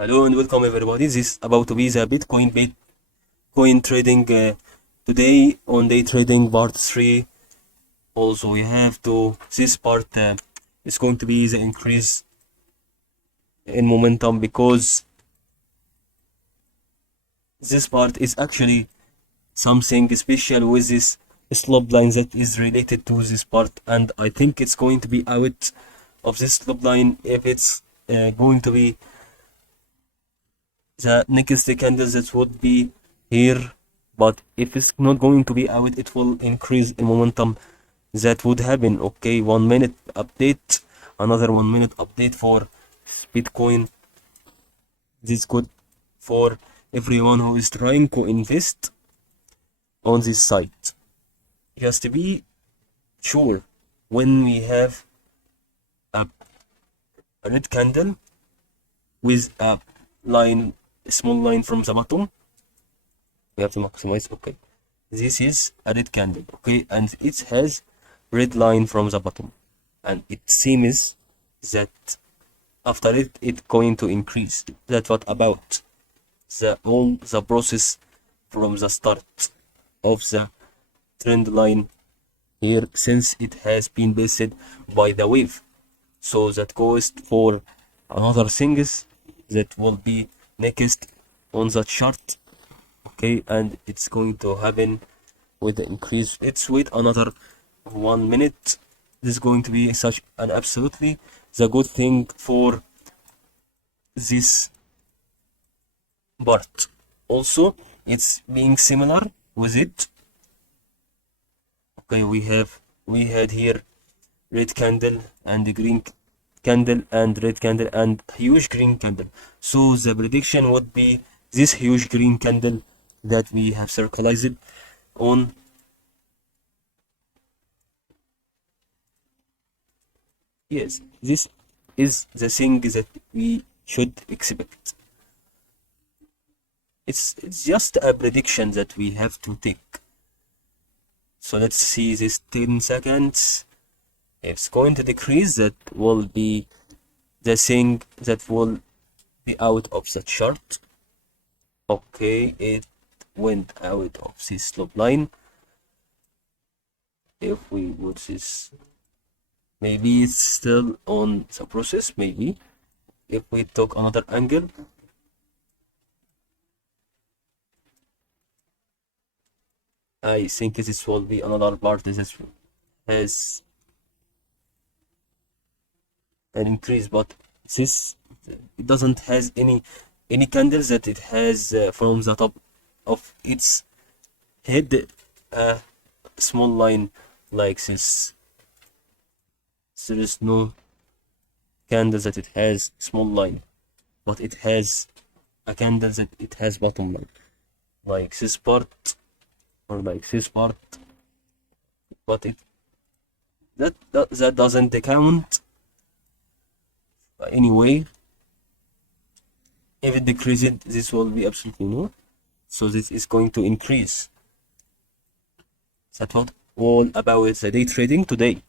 Hello and welcome everybody. This is about to be the Bitcoin trading today on day trading part 3. Also, we have to this part is going to be the increase in momentum because this part is actually something special with this slope line that is related to this part, and I think it's going to be out of this slope line if it's going to be the next candle that would be here, but if it's not going to be out, it will increase in momentum that would happen. Okay, 1 minute update, another 1 minute update for Bitcoin. This good for everyone who is trying to invest on this site. Just to be sure, when we have a red candle with a line, a small line from the bottom, we have to maximize. Okay, this is a red candle. Okay, and it has red line from the bottom, and it seems that after it going to increase. That's what about the process from the start of the trend line here, since it has been based by the wave. So that goes for another things that will be next on the chart. Okay, and it's going to happen with the increase. Let's wait another 1 minute. This is going to be such an absolutely the good thing for this part. Also, it's being similar with it. Okay, we had here red candle and green candle and red candle and huge green candle. So the prediction would be this huge green candle that we have circled on. Yes, this is the thing that we should expect. It's just a prediction that we have to take. So let's see this 10 seconds. If it's going to decrease, that will be the thing that will be out of the chart. Okay, it went out of this slope line. If we would this, maybe it's still on the process. Maybe if we took another angle, I think this will be another part that has an increase, but this it doesn't has any candles that it has from the top of its head a small line like this. There is no candle that it has small line, but it has a candle that it has bottom line like this part or like this part, but that doesn't count anyway. If it decreases, this will be absolutely no. So this is going to increase. That's what all about the day trading today.